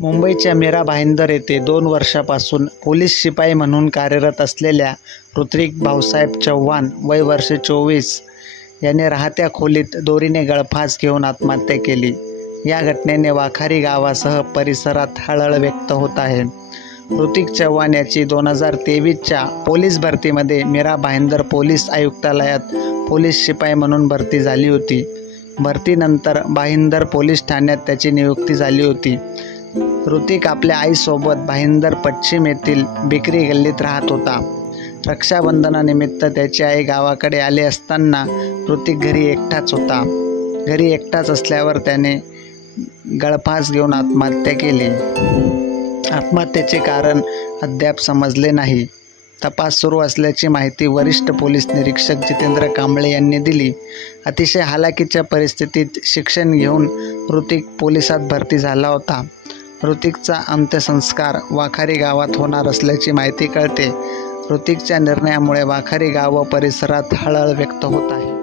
मुंबईच्या मीरा भाईंदर येथे दोन वर्षापासून पोलीस शिपाई म्हणून कार्यरत असलेल्या ऋत्विक भाऊसाहेब चव्हाण वय वर्ष चोवीस याने राहत्या खोलीत दोरीने गळफास घेऊन आत्महत्या केली. या घटनेने वाखारी गावासह परिसरात हळहळ व्यक्त होत आहे. ऋतिक चव्हाण याची दोन हजार तेवीसच्या पोलीस भरतीमध्ये मीरा भाईंदर पोलीस आयुक्तालयात पोलीस शिपाई म्हणून भरती झाली होती. भरतीनंतर भाईंदर पोलीस ठाण्यात त्याची नियुक्ती झाली होती. ऋतिक आपल्या आईसोबत भाईंदर पश्चिम येथील बिक्री गल्लीत राहत होता. रक्षाबंधनानिमित्त त्याची आई गावाकडे आले असताना ऋतिक घरी एकटाच होता. घरी एकटाच असल्यावर त्याने गळफास घेऊन आत्महत्या केली. आत्महत्येचे कारण अद्याप समजले नाही. तपास सुरू असल्याची माहिती वरिष्ठ पोलीस निरीक्षक जितेंद्र कांबळे यांनी दिली. अतिशय हालाकीच्या परिस्थितीत शिक्षण घेऊन ऋतिक पोलिसात भरती झाला होता. ऋतिकचा अंत्यसंस्कार वाखारी गावात होणार असल्याची माहिती कळते. ऋतिकच्या निर्णयामुळे वाखारी गाव व परिसरात हळहळ व्यक्त होत आहे.